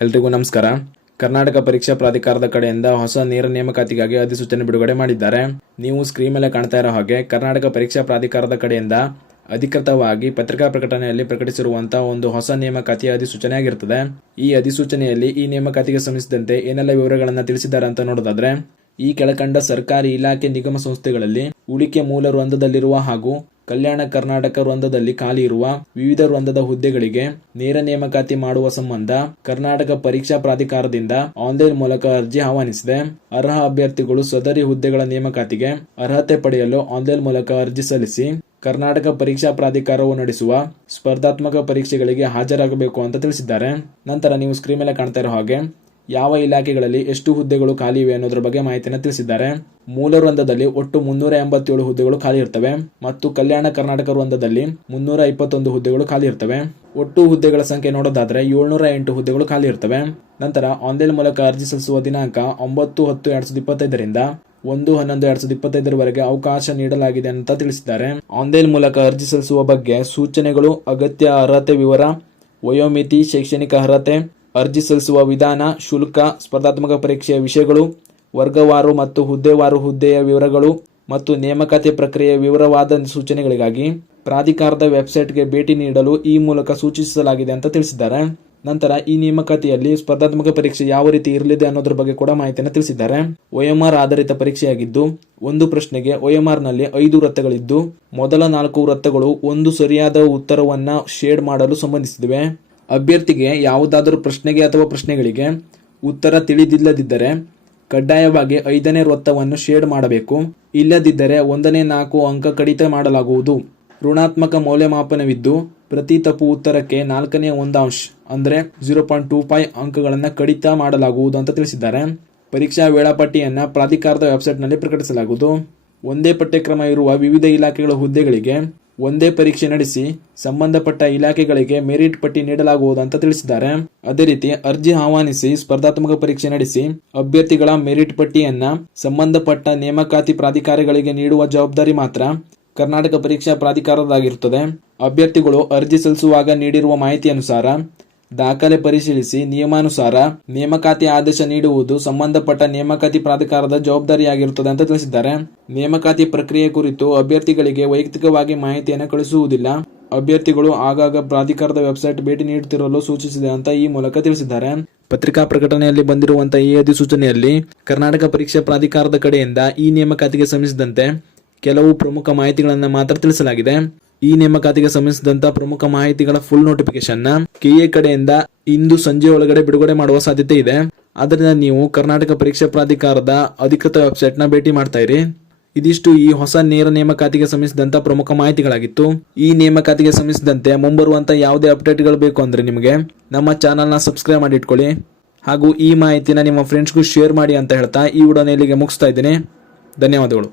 ಎಲ್ರಿಗೂ ನಮಸ್ಕಾರ. ಕರ್ನಾಟಕ ಪರೀಕ್ಷಾ ಪ್ರಾಧಿಕಾರದ ಕಡೆಯಿಂದ ಹೊಸ ನೇರ ನೇಮಕಾತಿಗಾಗಿ ಅಧಿಸೂಚನೆ ಬಿಡುಗಡೆ ಮಾಡಿದ್ದಾರೆ. ನೀವು ಸ್ಕ್ರೀನ್ ಮೇಲೆ ಕಾಣ್ತಾ ಇರೋ ಹಾಗೆ ಕರ್ನಾಟಕ ಪರೀಕ್ಷಾ ಪ್ರಾಧಿಕಾರದ ಕಡೆಯಿಂದ ಅಧಿಕೃತವಾಗಿ ಪತ್ರಿಕಾ ಪ್ರಕಟಣೆಯಲ್ಲಿ ಪ್ರಕಟಿಸಿರುವಂತಹ ಒಂದು ಹೊಸ ನೇಮಕಾತಿಯ ಅಧಿಸೂಚನೆ ಆಗಿರುತ್ತದೆ. ಈ ಅಧಿಸೂಚನೆಯಲ್ಲಿ ಈ ನೇಮಕಾತಿಗೆ ಸಂಬಂಧಿಸಿದಂತೆ ಏನೆಲ್ಲ ವಿವರಗಳನ್ನು ತಿಳಿಸಿದ್ದಾರೆ ಅಂತ ನೋಡೋದಾದ್ರೆ, ಈ ಕೆಳಕಂಡ ಸರ್ಕಾರಿ ಇಲಾಖೆ ನಿಗಮ ಸಂಸ್ಥೆಗಳಲ್ಲಿ ಉಳಿಕೆ ಮೂಲ ವೃಂದದಲ್ಲಿರುವ ಹಾಗೂ ಕಲ್ಯಾಣ ಕರ್ನಾಟಕ ವೃಂದದಲ್ಲಿ ಖಾಲಿ ಇರುವ ವಿವಿಧ ವೃಂದದ ಹುದ್ದೆಗಳಿಗೆ ನೇರ ನೇಮಕಾತಿ ಮಾಡುವ ಸಂಬಂಧ ಕರ್ನಾಟಕ ಪರೀಕ್ಷಾ ಪ್ರಾಧಿಕಾರದಿಂದ ಆನ್ಲೈನ್ ಮೂಲಕ ಅರ್ಜಿ ಆಹ್ವಾನಿಸಿದೆ. ಅರ್ಹ ಅಭ್ಯರ್ಥಿಗಳು ಸದರಿ ಹುದ್ದೆಗಳ ನೇಮಕಾತಿಗೆ ಅರ್ಹತೆ ಪಡೆಯಲು ಆನ್ಲೈನ್ ಮೂಲಕ ಅರ್ಜಿ ಸಲ್ಲಿಸಿ ಕರ್ನಾಟಕ ಪರೀಕ್ಷಾ ಪ್ರಾಧಿಕಾರವು ನಡೆಸುವ ಸ್ಪರ್ಧಾತ್ಮಕ ಪರೀಕ್ಷೆಗಳಿಗೆ ಹಾಜರಾಗಬೇಕು ಅಂತ ತಿಳಿಸಿದ್ದಾರೆ. ನಂತರ ನೀವು ಸ್ಕ್ರೀನ್ ಮೇಲೆ ಕಾಣ್ತಾ ಇರೋ ಹಾಗೆ ಯಾವ ಇಲಾಖೆಗಳಲ್ಲಿ ಎಷ್ಟು ಹುದ್ದೆಗಳು ಖಾಲಿ ಇವೆ ಅನ್ನೋದ್ರ ಬಗ್ಗೆ ಮಾಹಿತಿಯನ್ನು ತಿಳಿಸಿದ್ದಾರೆ. ಮೂಲ ವೃಂದದಲ್ಲಿ ಒಟ್ಟು 387 ಹುದ್ದೆಗಳು ಖಾಲಿ ಇರ್ತವೆ ಮತ್ತು ಕಲ್ಯಾಣ ಕರ್ನಾಟಕ ವೃಂದದಲ್ಲಿ 321 ಹುದ್ದೆಗಳು ಖಾಲಿ ಇರ್ತವೆ. ಒಟ್ಟು ಹುದ್ದೆಗಳ ಸಂಖ್ಯೆ ನೋಡೋದಾದ್ರೆ 708 ಹುದ್ದೆಗಳು ಖಾಲಿ ಇರ್ತವೆ. ನಂತರ ಆನ್ಲೈನ್ ಮೂಲಕ ಅರ್ಜಿ ಸಲ್ಲಿಸುವ ದಿನಾಂಕ 9/10/2025ರಿಂದ 1/11/2025 ಅವಕಾಶ ನೀಡಲಾಗಿದೆ ಅಂತ ತಿಳಿಸಿದ್ದಾರೆ. ಆನ್ಲೈನ್ ಮೂಲಕ ಅರ್ಜಿ ಸಲ್ಲಿಸುವ ಬಗ್ಗೆ ಸೂಚನೆಗಳು, ಅಗತ್ಯ ಅರ್ಹತೆ ವಿವರ, ವಯೋಮಿತಿ, ಶೈಕ್ಷಣಿಕ ಅರ್ಹತೆ, ಅರ್ಜಿ ಸಲ್ಲಿಸುವ ವಿಧಾನ, ಶುಲ್ಕ, ಸ್ಪರ್ಧಾತ್ಮಕ ಪರೀಕ್ಷೆಯ ವಿಷಯಗಳು, ವರ್ಗವಾರು ಮತ್ತು ಹುದ್ದೆವಾರು ಹುದ್ದೆಯ ವಿವರಗಳು ಮತ್ತು ನೇಮಕಾತಿ ಪ್ರಕ್ರಿಯೆಯ ವಿವರವಾದ ಸೂಚನೆಗಳಿಗಾಗಿ ಪ್ರಾಧಿಕಾರದ ವೆಬ್ಸೈಟ್ಗೆ ಭೇಟಿ ನೀಡಲು ಈ ಮೂಲಕ ಸೂಚಿಸಲಾಗಿದೆ ಅಂತ ತಿಳಿಸಿದ್ದಾರೆ. ನಂತರ ಈ ನೇಮಕಾತಿಯಲ್ಲಿ ಸ್ಪರ್ಧಾತ್ಮಕ ಪರೀಕ್ಷೆ ಯಾವ ರೀತಿ ಇರಲಿದೆ ಅನ್ನೋದ್ರ ಬಗ್ಗೆ ಕೂಡ ಮಾಹಿತಿಯನ್ನು ತಿಳಿಸಿದ್ದಾರೆ. OMR ಆಧಾರಿತ ಪರೀಕ್ಷೆಯಾಗಿದ್ದು ಒಂದು ಪ್ರಶ್ನೆಗೆ OMR ನಲ್ಲಿ 5 ವೃತ್ತಗಳಿದ್ದು ಮೊದಲ 4 ವೃತ್ತಗಳು ಒಂದು ಸರಿಯಾದ ಉತ್ತರವನ್ನ ಶೇಡ್ ಮಾಡಲು ಸಂಬಂಧಿಸಿವೆ. ಅಭ್ಯರ್ಥಿಗೆ ಯಾವುದಾದರೂ ಪ್ರಶ್ನೆಗೆ ಅಥವಾ ಪ್ರಶ್ನೆಗಳಿಗೆ ಉತ್ತರ ತಿಳಿದಿಲ್ಲದಿದ್ದರೆ ಕಡ್ಡಾಯವಾಗಿ 5ನೇ ವೃತ್ತವನ್ನು ಶೇಡ್ ಮಾಡಬೇಕು. ಇಲ್ಲದಿದ್ದರೆ 1ನೇ 4 ಅಂಕ ಕಡಿತ ಮಾಡಲಾಗುವುದು. ಋಣಾತ್ಮಕ ಮೌಲ್ಯಮಾಪನವಿದ್ದು ಪ್ರತಿ ತಪ್ಪು ಉತ್ತರಕ್ಕೆ 4ನೇ 1 ಅಂದ್ರೆ 0.25 ಅಂಕಗಳನ್ನು ಕಡಿತ ಮಾಡಲಾಗುವುದು ಅಂತ ತಿಳಿಸಿದ್ದಾರೆ. ಪರೀಕ್ಷಾ ವೇಳಾಪಟ್ಟಿಯನ್ನ ಪ್ರಾಧಿಕಾರದ ವೆಬ್ಸೈಟ್ನಲ್ಲಿ ಪ್ರಕಟಿಸಲಾಗುವುದು. ಒಂದೇ ಪಠ್ಯಕ್ರಮ ಇರುವ ವಿವಿಧ ಇಲಾಖೆಗಳ ಹುದ್ದೆಗಳಿಗೆ ಒಂದೇ ಪರೀಕ್ಷೆ ನಡೆಸಿ ಸಂಬಂಧಪಟ್ಟ ಇಲಾಖೆಗಳಿಗೆ ಮೆರಿಟ್ ಪಟ್ಟಿ ನೀಡಲಾಗುವುದು ಅಂತ ತಿಳಿಸಿದ್ದಾರೆ. ಅದೇ ರೀತಿ ಅರ್ಜಿ ಆಹ್ವಾನಿಸಿ ಸ್ಪರ್ಧಾತ್ಮಕ ಪರೀಕ್ಷೆ ನಡೆಸಿ ಅಭ್ಯರ್ಥಿಗಳ ಮೆರಿಟ್ ಪಟ್ಟಿಯನ್ನ ಸಂಬಂಧಪಟ್ಟ ನೇಮಕಾತಿ ಪ್ರಾಧಿಕಾರಗಳಿಗೆ ನೀಡುವ ಜವಾಬ್ದಾರಿ ಮಾತ್ರ ಕರ್ನಾಟಕ ಪರೀಕ್ಷಾ ಪ್ರಾಧಿಕಾರದಾಗಿರುತ್ತದೆ. ಅಭ್ಯರ್ಥಿಗಳು ಅರ್ಜಿ ಸಲ್ಲಿಸುವಾಗ ನೀಡಿರುವ ಮಾಹಿತಿ ಅನುಸಾರ ದಾಖಲೆ ಪರಿಶೀಲಿಸಿ ನಿಯಮಾನುಸಾರ ನೇಮಕಾತಿ ಆದೇಶ ನೀಡುವುದು ಸಂಬಂಧಪಟ್ಟ ನೇಮಕಾತಿ ಪ್ರಾಧಿಕಾರದ ಜವಾಬ್ದಾರಿಯಾಗಿರುತ್ತದೆ ಅಂತ ತಿಳಿಸಿದ್ದಾರೆ. ನೇಮಕಾತಿ ಪ್ರಕ್ರಿಯೆ ಕುರಿತು ಅಭ್ಯರ್ಥಿಗಳಿಗೆ ವೈಯಕ್ತಿಕವಾಗಿ ಮಾಹಿತಿಯನ್ನು ಕಳಿಸುವುದಿಲ್ಲ. ಅಭ್ಯರ್ಥಿಗಳು ಆಗಾಗ ಪ್ರಾಧಿಕಾರದ ವೆಬ್ಸೈಟ್ ಭೇಟಿ ನೀಡುತ್ತಿರಲು ಸೂಚಿಸಿದೆ ಅಂತ ಈ ಮೂಲಕ ತಿಳಿಸಿದ್ದಾರೆ. ಪತ್ರಿಕಾ ಪ್ರಕಟಣೆಯಲ್ಲಿ ಬಂದಿರುವಂತಹ ಈ ಅಧಿಸೂಚನೆಯಲ್ಲಿ ಕರ್ನಾಟಕ ಪರೀಕ್ಷಾ ಪ್ರಾಧಿಕಾರದ ಕಡೆಯಿಂದ ಈ ನೇಮಕಾತಿಗೆ ಸಂಬಂಧಿಸಿದಂತೆ ಕೆಲವು ಪ್ರಮುಖ ಮಾಹಿತಿಗಳನ್ನು ಮಾತ್ರ ತಿಳಿಸಲಾಗಿದೆ. ಈ ನೇಮಕಾತಿಗೆ ಸಂಬಂಧಿಸಿದಂತಹ ಪ್ರಮುಖ ಮಾಹಿತಿಗಳ ಫುಲ್ ನೋಟಿಫಿಕೇಶನ್ KA ಕಡೆಯಿಂದ ಇಂದು ಸಂಜೆ ಒಳಗಡೆ ಬಿಡುಗಡೆ ಮಾಡುವ ಸಾಧ್ಯತೆ ಇದೆ. ಆದ್ದರಿಂದ ನೀವು ಕರ್ನಾಟಕ ಪರೀಕ್ಷಾ ಪ್ರಾಧಿಕಾರದ ಅಧಿಕೃತ ವೆಬ್ಸೈಟ್ ನ ಭೇಟಿ ಮಾಡ್ತಾ ಇರಿ. ಇದಿಷ್ಟು ಈ ಹೊಸ ನೇರ ನೇಮಕಾತಿಗೆ ಸಂಬಂಧಿಸಿದಂತಹ ಪ್ರಮುಖ ಮಾಹಿತಿಗಳಾಗಿತ್ತು. ಈ ನೇಮಕಾತಿಗೆ ಸಂಬಂಧಿಸಿದಂತೆ ಮುಂಬರುವಂತಹ ಯಾವುದೇ ಅಪ್ಡೇಟ್ಗಳು ಬೇಕು ಅಂದ್ರೆ ನಿಮಗೆ ನಮ್ಮ ಚಾನಲ್ನ ಸಬ್ಸ್ಕ್ರೈಬ್ ಮಾಡಿ ಇಟ್ಕೊಳ್ಳಿ ಹಾಗೂ ಈ ಮಾಹಿತಿನ ನಿಮ್ಮ ಫ್ರೆಂಡ್ಸ್ಗೂ ಶೇರ್ ಮಾಡಿ ಅಂತ ಹೇಳ್ತಾ ಈ ವಿಡಿಯೋನ ಇಲ್ಲಿಗೆ ಮುಗಿಸ್ತಾ ಇದ್ದೀನಿ. ಧನ್ಯವಾದಗಳು.